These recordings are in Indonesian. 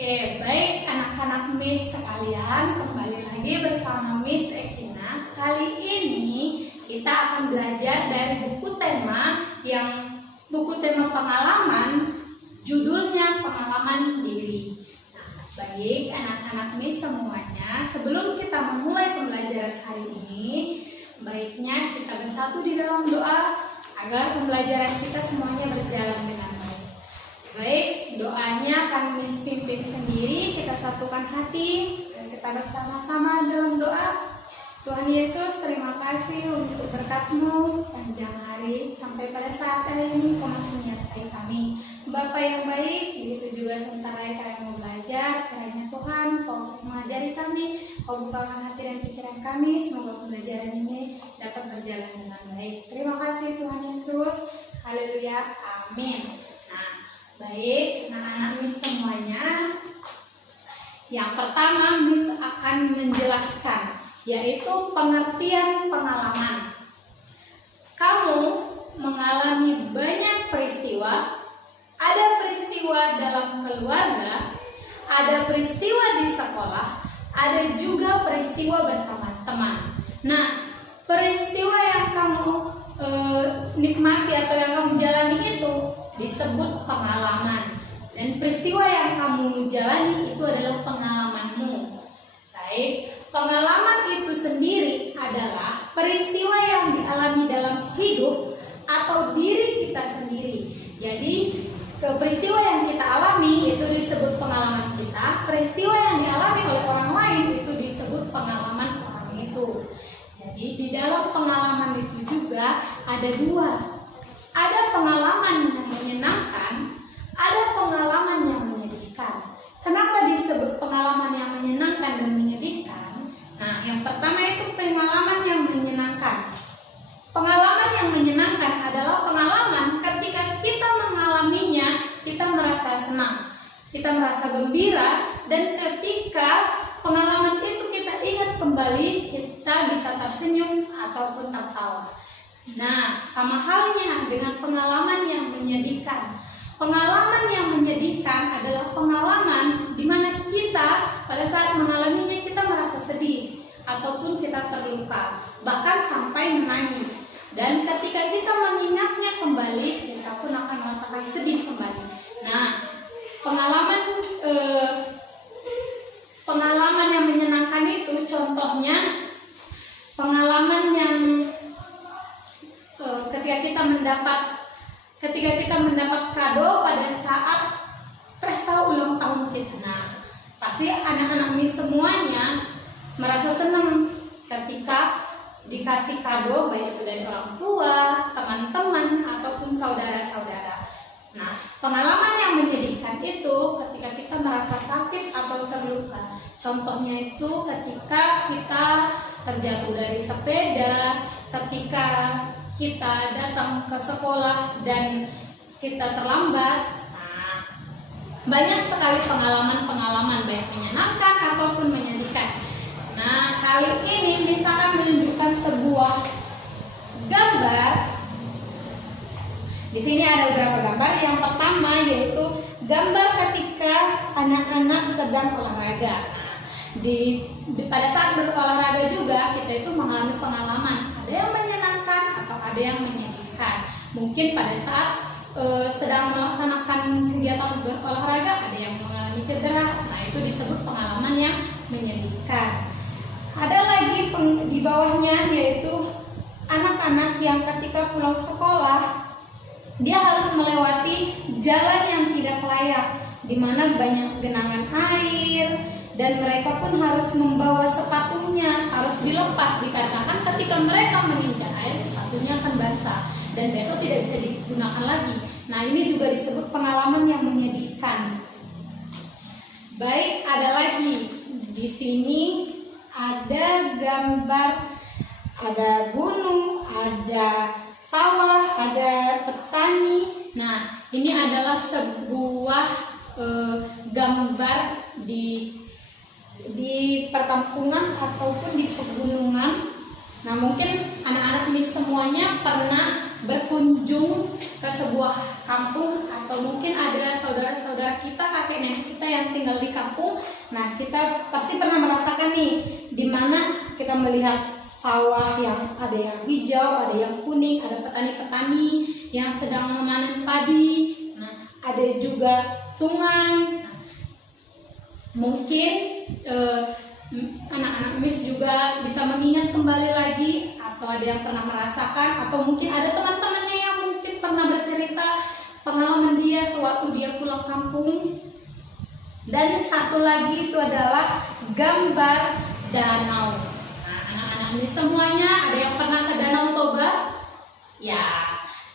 Oke, baik anak-anak Miss sekalian, kembali lagi bersama Miss Ekina. Kali ini kita akan belajar dari buku tema pengalaman, judulnya pengalaman diri. Nah, baik anak-anak Miss semuanya, sebelum kita memulai pembelajaran hari ini, baiknya kita bersatu di dalam doa agar pembelajaran kita semuanya berjalan dengan baik. Baik, doanya akan Miss pimpin sendiri. Kita satukan hati dan kita bersama-sama dalam doa. Tuhan Yesus, terima kasih untuk berkat-Mu sepanjang hari sampai pada saat hari ini Kau masih menyertai kami. Bapa yang baik, begitu juga sementara kami mau belajar, kiranya Tuhan Kau mengajari kami, Kau bukakan hati dan pikiran kami, semoga pembelajaran ini dapat berjalan dengan baik. Terima kasih Tuhan Yesus. Haleluya. Amin. Baik, anak-anak Miss semuanya, yang pertama Miss akan menjelaskan, yaitu pengertian pengalaman. Kamu mengalami banyak peristiwa, ada peristiwa dalam keluarga, ada peristiwa di sekolah, ada juga peristiwa bersama teman. Nah, peristiwa yang kamu nikmati atau yang kamu jalani itu disebut pengalaman, dan peristiwa yang kamu jalani itu adalah pengalamanmu. Baik, pengalaman itu sendiri adalah peristiwa yang dialami dalam hidup atau diri kita sendiri. Jadi peristiwa yang kita alami itu disebut pengalaman kita, peristiwa yang dialami oleh orang lain itu disebut pengalaman orang itu. Jadi di dalam pengalaman itu juga ada dua. Ada pengalaman yang menyenangkan, ada pengalaman yang menyedihkan. Kenapa disebut pengalaman yang menyenangkan dan menyedihkan? Nah, yang pertama itu pengalaman yang menyenangkan. Pengalaman yang menyenangkan adalah pengalaman ketika kita mengalaminya, kita merasa senang, kita merasa gembira, dan ketika pengalaman itu kita ingat kembali, kita bisa tersenyum ataupun tertawa. Nah, sama halnya dengan pengalaman yang menyedihkan. Pengalaman yang menyedihkan adalah pengalaman di mana kita pada saat mengalaminya kita merasa sedih ataupun kita terluka, bahkan sampai menangis. Dan ketika kita mengingatnya kembali, kita pun akan merasakan sedih kembali. Nah, pengalaman yang menyenangkan itu contohnya pengalaman yang ketika kita mendapat kado pada saat pesta ulang tahun kita. Nah, pasti anak-anak Miss semuanya merasa senang ketika dikasih kado, baik itu dari orang tua, teman-teman, ataupun saudara-saudara. Nah, pengalaman yang menyedihkan itu ketika kita merasa sakit atau terluka. Contohnya itu ketika kita terjatuh dari sepeda, ketika kita datang ke sekolah dan kita terlambat. Nah, banyak sekali pengalaman-pengalaman baik menyenangkan ataupun menyedihkan. Nah, kali ini misalkan menunjukkan sebuah gambar. Di sini ada beberapa gambar. Yang pertama yaitu gambar ketika anak-anak sedang olahraga. Pada saat berolahraga juga kita itu mengalami pengalaman, ada yang menyenangkan atau ada yang menyedihkan. Mungkin pada saat sedang melaksanakan kegiatan berolahraga ada yang mengalami cedera. Nah, itu disebut pengalaman yang menyedihkan. Ada lagi di bawahnya yaitu anak-anak yang ketika pulang sekolah dia harus melewati jalan yang tidak layak, di mana banyak genangan air, dan mereka pun harus membawa sepatunya, harus dilepas dikarenakan ketika mereka menginjak air sepatunya akan basah dan besok tidak bisa digunakan lagi. Nah, ini juga disebut pengalaman yang menyedihkan. Baik, ada lagi di sini ada gambar, ada gunung, ada sawah, ada petani. Nah, ini adalah sebuah gambar di perkampungan ataupun di pegunungan. Nah, mungkin anak-anak ini semuanya pernah berkunjung ke sebuah kampung, atau mungkin ada saudara-saudara kita, kakek nenek kita yang tinggal di kampung. Nah, kita pasti pernah merasakan nih, di mana kita melihat sawah yang ada yang hijau, ada yang kuning, ada petani-petani yang sedang memanen padi. Nah, ada juga sungai. Mungkin anak-anak Miss juga bisa mengingat kembali lagi, atau ada yang pernah merasakan, atau mungkin ada teman-temannya yang mungkin pernah bercerita pengalaman dia sewaktu dia pulang kampung. Dan satu lagi itu adalah gambar danau. Nah, anak-anak Miss semuanya ada yang pernah ke Danau Toba? Ya,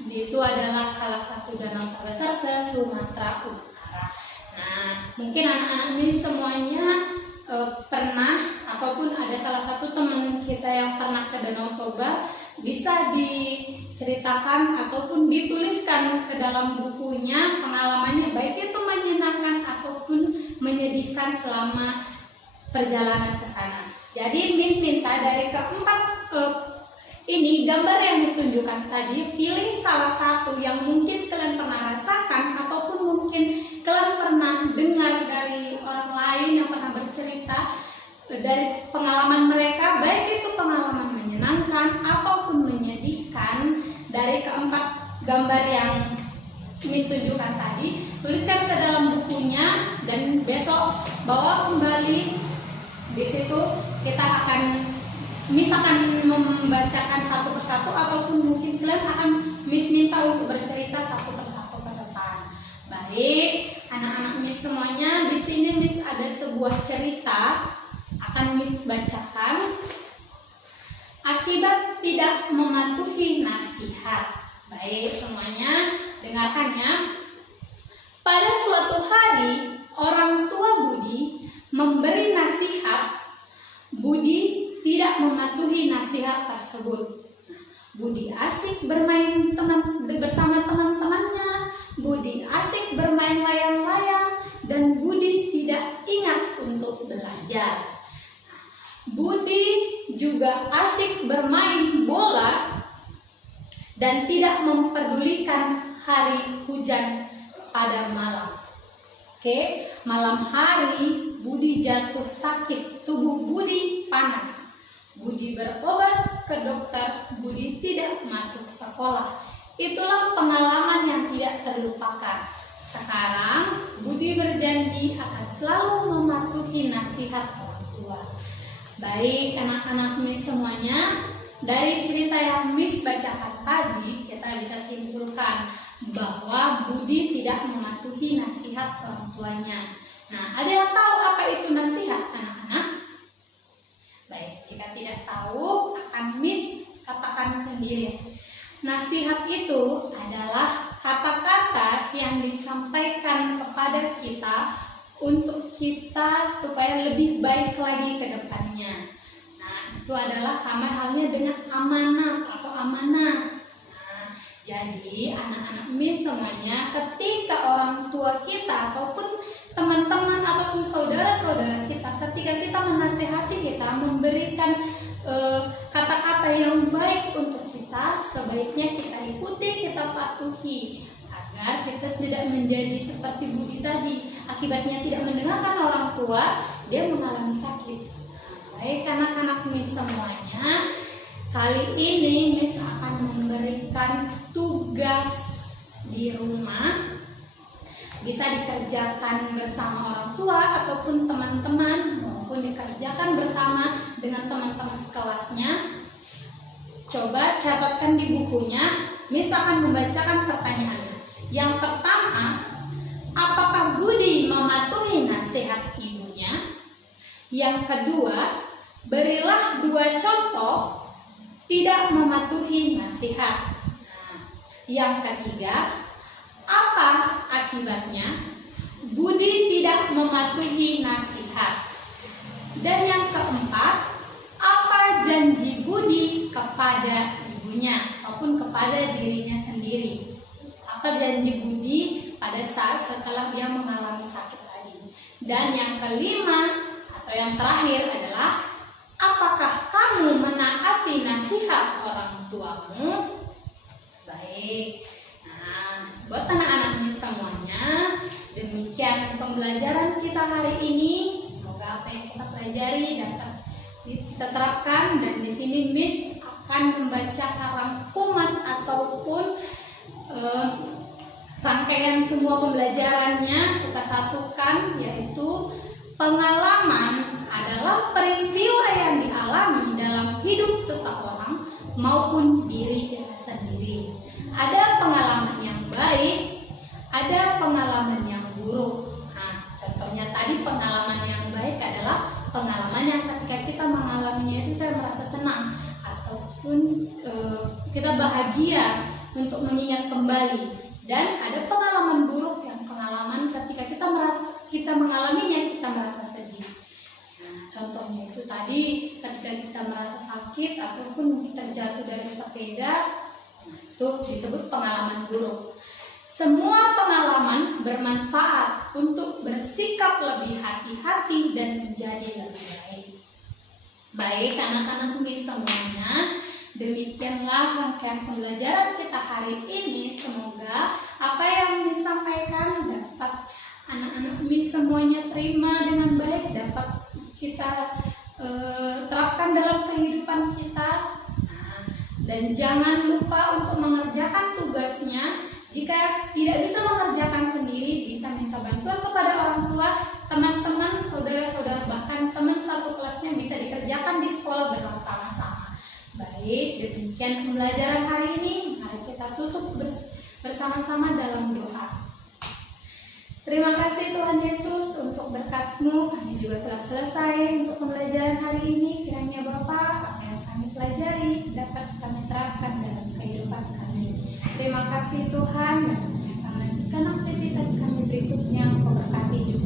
itu adalah salah satu danau terbesar se-Sumatera Utara. Nah, mungkin anak-anak Miss semuanya pernah, ataupun ada salah satu teman kita yang pernah ke Danau Toba, bisa diceritakan ataupun dituliskan ke dalam bukunya pengalamannya, baik itu menyenangkan ataupun menyedihkan selama perjalanan ke sana. Jadi Miss minta dari keempat ini gambar yang Miss tunjukkan tadi, pilih salah satu yang mungkin kalian pernah rasakan, ataupun mungkin kalian pernah dengar dari orang lain yang pernah bercerita dari pengalaman mereka, baik itu pengalaman menyenangkan ataupun menyedihkan. Dari keempat gambar yang Miss tunjukkan tadi, tuliskan ke dalam bukunya, dan besok bawa kembali. Di situ Miss akan membacakan satu persatu, ataupun mungkin kalian akan Miss minta untuk bercerita satu persatu ke depan. Baik, anak-anak Miss semuanya, di sini Miss ada sebuah cerita akan Miss bacakan. Akibat tidak mematuhi nasihat. Baik, semuanya dengarkan ya. Pada suatu hari, orang tua Budi memberi nasihat. Budi tidak mematuhi nasihat tersebut. Budi asik bermain bersama teman-temannya. Budi asik bermain layang-layang, dan Budi tidak ingat untuk belajar. Budi juga asik bermain bola dan tidak memperdulikan hari hujan pada malam. Oke, malam hari Budi jatuh sakit, tubuh Budi panas. Budi berobat ke dokter, Budi tidak masuk sekolah. Itulah pengalaman yang tidak terlupakan. Sekarang Budi berjanji akan selalu mematuhi nasihat orang tua. Baik, anak-anak Miss semuanya, dari cerita yang Miss bacakan tadi, kita bisa simpulkan bahwa Budi tidak mematuhi nasihat orang tuanya. Nah, ada yang tahu apa itu nasihat, anak-anak? Baik, jika tidak tahu, akan Miss katakan sendiri. Nasihat itu adalah kata-kata yang disampaikan kepada kita untuk kita supaya lebih baik lagi ke depannya. Nah, itu adalah sama halnya dengan amanah atau amanah. Nah, jadi anak-anak Miss semuanya, ketika orang tua kita ataupun teman-teman ataupun saudara-saudara kita, ketika kita menasehati kita, memberikan kata-kata yang baik untuk kita, sebaiknya kita ikuti, kita patuhi, agar kita tidak menjadi seperti Budi tadi. Akibatnya tidak mendengarkan orang tua, dia mengalami sakit. Baik, anak-anak Miss semuanya, kali ini Miss akan memberikan tugas di rumah. Bisa dikerjakan bersama orang tua ataupun teman-teman, maupun dikerjakan bersama dengan teman-teman sekelasnya. Coba catatkan di bukunya. Miss akan membacakan pertanyaannya. Yang pertama, apakah Budi mematuhi nasihat ibunya? Yang kedua, berilah 2 contoh tidak mematuhi nasihat. Nah, yang ketiga, apa akibatnya Budi tidak mematuhi nasihat? Dan yang keempat, apa janji Budi kepada ibunya ataupun kepada dirinya sendiri? Apa janji Budi pada saat setelah dia mengalami sakit tadi? Dan yang kelima atau yang terakhir adalah, apakah kamu menaati nasihat baik. Nah, buat anak-anaknya semuanya, demikian pembelajaran kita hari ini. Semoga apa yang kita pelajari dapat kita terapkan, dan di sini Miss akan membacakan rangkuman ataupun rangkaian semua pembelajarannya kita satukan, yaitu pengalaman adalah peristiwa yang dialami dalam hidup seseorang maupun diri kita sendiri. Ada pengalaman yang baik, ada pengalaman yang buruk. Nah, contohnya tadi pengalaman yang baik adalah pengalaman yang ketika kita mengalaminya itu kita merasa senang ataupun kita bahagia untuk mengingat kembali. Dan ada pengalaman buruk yang pengalaman ketika kita mengalaminya kita merasa sedih. Nah, contohnya itu tadi ketika kita merasa sakit ataupun kita jatuh dari sepeda, itu disebut pengalaman buruk. Semua pengalaman bermanfaat untuk bersikap lebih hati-hati dan menjadi lebih baik. Baik anak-anak Miss semuanya, demikianlah rangkaian pembelajaran kita hari ini. Semoga apa yang disampaikan dapat anak-anak Miss semuanya terima dengan baik, dapat kita terapkan dalam kehidupan kita. Nah, dan jangan lupa untuk mengerjakan tugasnya. Jika tidak bisa mengerjakan sendiri, bisa minta bantuan kepada orang tua, teman-teman, saudara-saudara, bahkan teman satu kelasnya bisa dikerjakan di sekolah bersama-sama. Baik, demikian pembelajaran hari ini. Mari kita tutup bersama-sama dalam doa. Terima kasih Tuhan Yesus untuk berkat-Mu. Kami juga telah selesai untuk pembelajaran hari ini. Kiranya Bapa, apa yang kami pelajari dapat kami terapkan dalam kehidupan kami. Terima kasih Tuhan, dan kami akan lanjutkan aktivitas kami berikutnya. Kau berkati juga